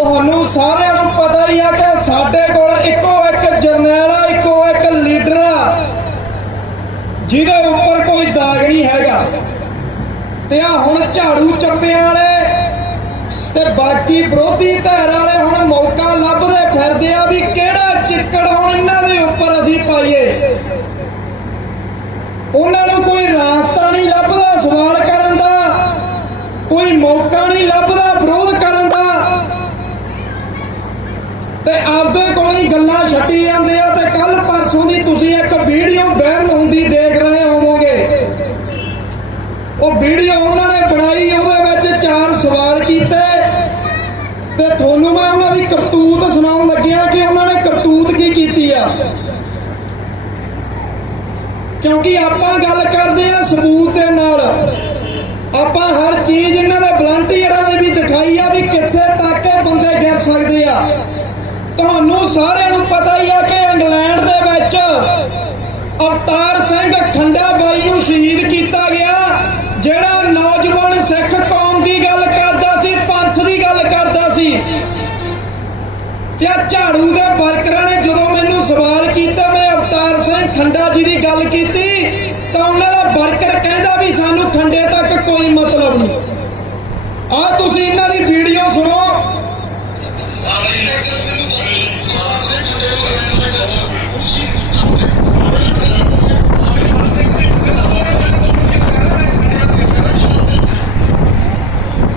ਤੁਹਾਨੂੰ ਸਾਰਿਆਂ ਨੂੰ ਪਤਾ ਹੀ ਆ ਕਿ ਸਾਡੇ ਕੋਲ ਇੱਕੋ ਇੱਕ ਜਰਨੈਲ ਆ, ਇੱਕੋ ਇੱਕ ਲੀਡਰ ਆ, ਜਿਹਦੇ ਉੱਪਰ ਕੋਈ ਦਾਗ ਨਹੀਂ ਹੈਗਾ। ਤੇ ਆ ਹੁਣ ਝਾੜੂ ਚੱਪਿਆਂ ਵਾਲੇ ਤੇ ਬਾਕੀ ਵਿਰੋਧੀ ਧਿਰ ਵਾਲੇ ਹੁਣ ਮੌਕਾ ਲੱਭਦੇ ਫਿਰਦੇ ਆ ਵੀ ਕਿਹੜਾ ਚਿੱਕੜ ਹੁਣ ਇਹਨਾਂ ਦੇ ਉੱਪਰ ਅਸੀਂ ਪਾਈਏ। ਉਹਨਾਂ ਨੂੰ ਕੋਈ ਰਾਸਤਾ ਨਹੀਂ ਲੱਭਦਾ ਸਵਾਲ ਕਰਨ ਦਾ, ਕੋਈ ਮੌਕਾ ਨਹੀਂ ਲੱਭਦਾ ਵਿਰੋਧ ਕਰਨ ਦਾ ਤੇ ਆਪਦੇ ਕੋਲ ਹੀ ਗੱਲਾਂ ਛੱਡੀ ਜਾਂਦੇ ਆ ਤੇ ਕੱਲ ਪਰਸੋਂ ਦੀ ਤੁਸੀਂ ਇੱਕ ਵੀਡੀਓ ਵਾਇਰਲ ਹੁੰਦੀ ਦੇਖ ਰਹੇ ਹੋਵੋਗੇ। ਉਹ ਵੀਡੀਓ ਉਹਨਾਂ ਨੇ ਬਣਾਈ, ਉਹਦੇ ਵਿੱਚ ਚਾਰ ਸਵਾਲ ਕੀਤੇ। ਤੇ ਤੁਹਾਨੂੰ ਮੈਂ ਉਹਨਾਂ ਦੀ ਕਰਤੂਤ ਸੁਣਾਉਣ ਲੱਗਿਆ ਕਿ ਉਹਨਾਂ ਨੇ ਕਰਤੂਤ ਕੀ ਕੀਤੀ ਆ। ਕਿਉਂਕਿ ਆਪਾਂ ਗੱਲ ਕਰਦੇ ਆ ਸਬੂਤ ਦੇ ਨਾਲ। ਆਪਾਂ ਹਰ ਚੀਜ਼ ਇਹਨਾਂ ਦੇ ਵਲੰਟੀਅਰਾਂ ਦੇ ਵੀ ਦਿਖਾਈ ਆ ਵੀ ਕਿੱਥੇ ਤੱਕ ਬੰਦੇ ਗਿਰ ਸਕਦੇ ਆ। ਤੁਹਾਨੂੰ ਸਾਰਿਆਂ ਨੂੰ ਪਤਾ ਹੀ ਆ ਕਿ ਇੰਗਲੈਂਡ ਦੇ ਵਿੱਚ ਅਵਤਾਰ ਸਿੰਘ ਖੰਡਾ ਬਾਈ ਨੂੰ ਸ਼ਹੀਦ ਕੀਤਾ ਗਿਆ, ਜਿਹੜਾ ਨੌਜਵਾਨ ਸਿੱਖ ਕੌਮ ਦੀ ਗੱਲ ਕਰਦਾ ਸੀ, ਪੰਥ ਦੀ ਗੱਲ ਕਰਦਾ ਸੀ। ਤੇ ਆ ਝਾੜੂ ਦੇ ਵਰਕਰਾਂ ਨੇ ਜਦੋਂ ਮੈਨੂੰ ਸਵਾਲ ਕੀਤਾ, ਮੈਂ ਅਵਤਾਰ ਸਿੰਘ ਖੰਡਾ ਜੀ ਦੀ ਗੱਲ ਕੀਤੀ, ਤਾਂ ਉਹਨਾਂ ਦਾ ਵਰਕਰ ਕਹਿੰਦਾ ਵੀ ਸਾਨੂੰ ਖੰਡੇ ਤੱਕ ਕੋਈ ਮਤਲਬ ਨਹੀਂ। ਆ ਤੁਸੀਂ ਇਹਨਾਂ ਦੀ ਵੀਡੀਓ ਸੁਣੋ।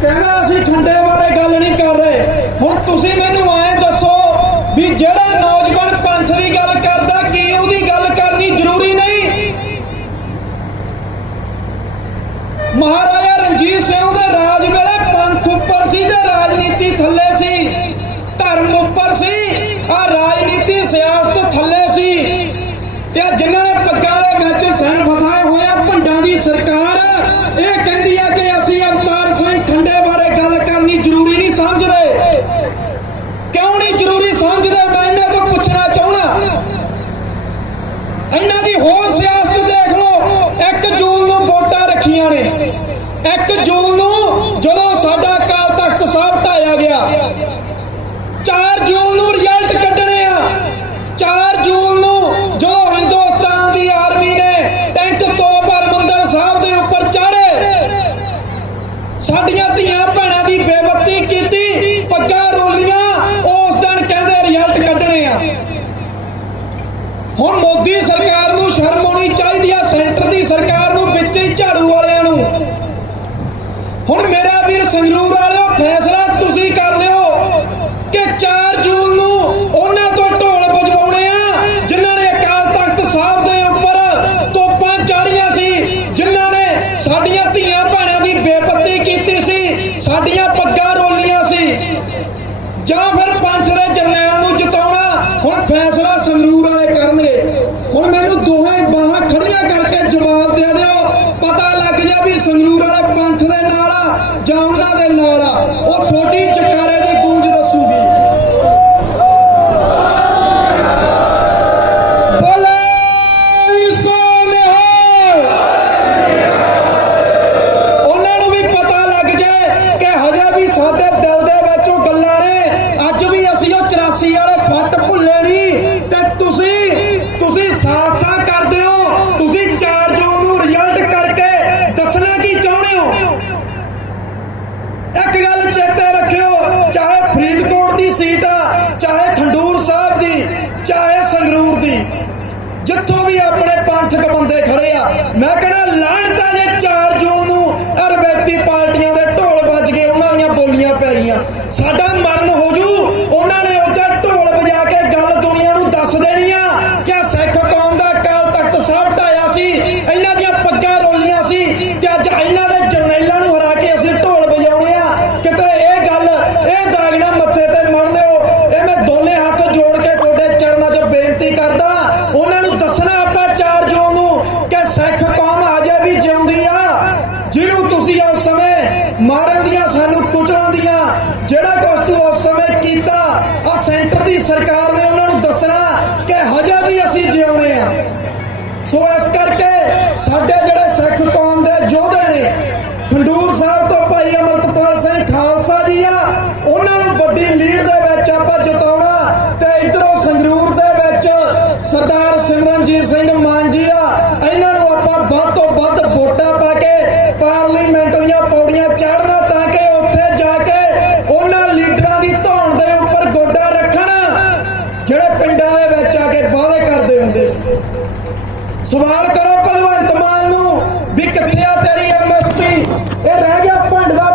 ਕਹਿੰਦਾ ਅਸੀਂ ਖੰਡੇ ਬਾਰੇ ਗੱਲ ਨਹੀਂ ਕਰ ਰਹੇ। ਹੁਣ ਤੁਸੀਂ ਮੈਨੂੰ ਐਂ ਦੱਸੋ ਵੀ ਜਿਹੜਾ ਨੌਜਵਾਨ ਪੰਥ ਦੀ ਗੱਲ ਕਰਦਾ, ਕੀ ਉਹਦੀ ਗੱਲ ਕਰਨੀ ਜ਼ਰੂਰੀ ਨਹੀਂ? ਮਹਾਰਾਜਾ ਰਣਜੀਤ ਸਿੰਘ ਦੇ ਰਾਜ ਵੇਲੇ ਪੰਥ ਉੱਪਰ ਸੀ ਤੇ ਰਾਜਨੀਤੀ ਥੱਲੇ ਸੀ। ਧਰਮ ਉੱਪਰ ਸੀ। ਆ ਰਾਜਨੀਤੀ ਸਿਆਸਤ ਥੱਲੇ ਸੀ ਤੇ ਆਹ ਜਿਨ੍ਹਾਂ ਨੇ ਪੱਗਾਂ ਦੇ ਵਿੱਚ ਸਿਰ ਫਸਾਏ ਹੋਏ ਆ ਭੰਡਾਂ ਦੀ ਸਰਕਾਰ ਇਹ ਕਹਿੰਦੀ ਆ ਕਿ ਅਸੀਂ ਅਵਤਾਰ ਸਿੰਘ ਖੰਡੇ ਬਾਰੇ ਗੱਲ ਕਰਨੀ ਜ਼ਰੂਰੀ ਨਹੀਂ ਸਮਝਦੇ ਕਿਉਂ ਨਹੀਂ ਜ਼ਰੂਰੀ ਸਮਝਦੇ ਮੈਂ ਇਹਨਾਂ ਤੋਂ ਪੁੱਛਣਾ ਚਾਹੁੰਦਾ ਇਹਨਾਂ ਦੀ ਹੋਰ ਸਿਆਸਤ ਦੇਖ ਲਓ 1 ਜੂਨ ਨੂੰ ਵੋਟਾਂ ਰੱਖੀਆਂ ਨੇ 1 ਜੂਨ ਨੂੰ ਜਦੋਂ ਸਾਡਾ ਅਕਾਲ ਤਖਤ ਸਾਹਿਬ ਢਾਇਆ ਗਿਆ 4 ਜੂਨ ਨੂੰ ਰਿਜ਼ਲਟ ਕੱਢਣੇ ਆ। 4 ਜੂਨ ਨੂੰ ਜਦੋਂ ਹਿੰਦੁਸਤਾਨ ਦੀ ਆਰਮੀ ਨੇ ਟੈਂਕ ਤੋਪ ਹਰਮੰਦਰ ਸਾਹਿਬ ਦੇ ਉੱਪਰ ਚਾੜੇ ਸਾਡੀਆਂ ਧੀਆਂ ਭੈਣਾਂ ਦੀ ਬੇਵੱਤੀ ਕੀਤੀ, ਪੱਗਾਂ ਰੋਲੀਆਂ, ਉਸ ਦਿਨ ਕਹਿੰਦੇ ਰਿਜ਼ਲਟ ਕੱਢਣੇ ਆ। ਹੁਣ ਮੋਦੀ ਸਰਕਾਰ ਨੂੰ ਸ਼ਰਮ ਆਉਣੀ ਚਾਹੀਦੀ ਆ, ਸੈਂਟਰ ਦੀ ਸਰਕਾਰ ਸੰਗਰੂਰ ਵਾਲੇ ਪੰਥ ਦੇ ਨਾਲ ਆ, ਜਾਂ ਉਹਨਾਂ ਦੇ ਨਾਲ ਆ। ਉਹ ਥੋੜੀ ਚਕਾਰੇ ਦੀ ਗੂੰਜ ਵੀ ਆਪਣੇ ਪੰਥਕ ਬੰਦੇ ਖੜੇ ਆ। ਮੈਂ ਕਹਿੰਦਾ ਲਾਹਣਤਾ ਜੇ 4 ਜੂਨ ਨੂੰ ਅਰਬੈਤੀ ਪਾਰਟੀਆਂ ਦੇ ਢੋਲ ਵੱਜ ਗਏ, ਉਹਨਾਂ ਦੀਆਂ ਬੋਲੀਆਂ ਪੈ ਗਈਆਂ। ਸਾਡਾ ਮਰਨ ਹੋ ਜੂ ਸਰਕਾਰ ਨੇ ਉਹਨਾਂ ਨੂੰ ਦੱਸਣਾ ਕਿ ਹਜੇ ਵੀ ਅਸੀਂ ਜਿਉਂਦੇ ਆ ਸੋ ਇਸ ਕਰਕੇ ਸਾਡੇ ਜਿਹੜੇ ਪਿੰਡਾਂ ਦੇ ਵਿੱਚ ਆ ਕੇ ਵਾਅਦੇ ਕਰਦੇ ਹੁੰਦੇ ਸੀ। ਸਵਾਲ ਕਰੋ ਭਗਵੰਤ ਮਾਨ ਨੂੰ ਵੀ ਕਿੱਥੇ ਆ ਤੇਰੀ ਐਮਐਸਪੀ ਇਹ ਰਹਿ ਗਿਆ ਭੰਡ ਦਾ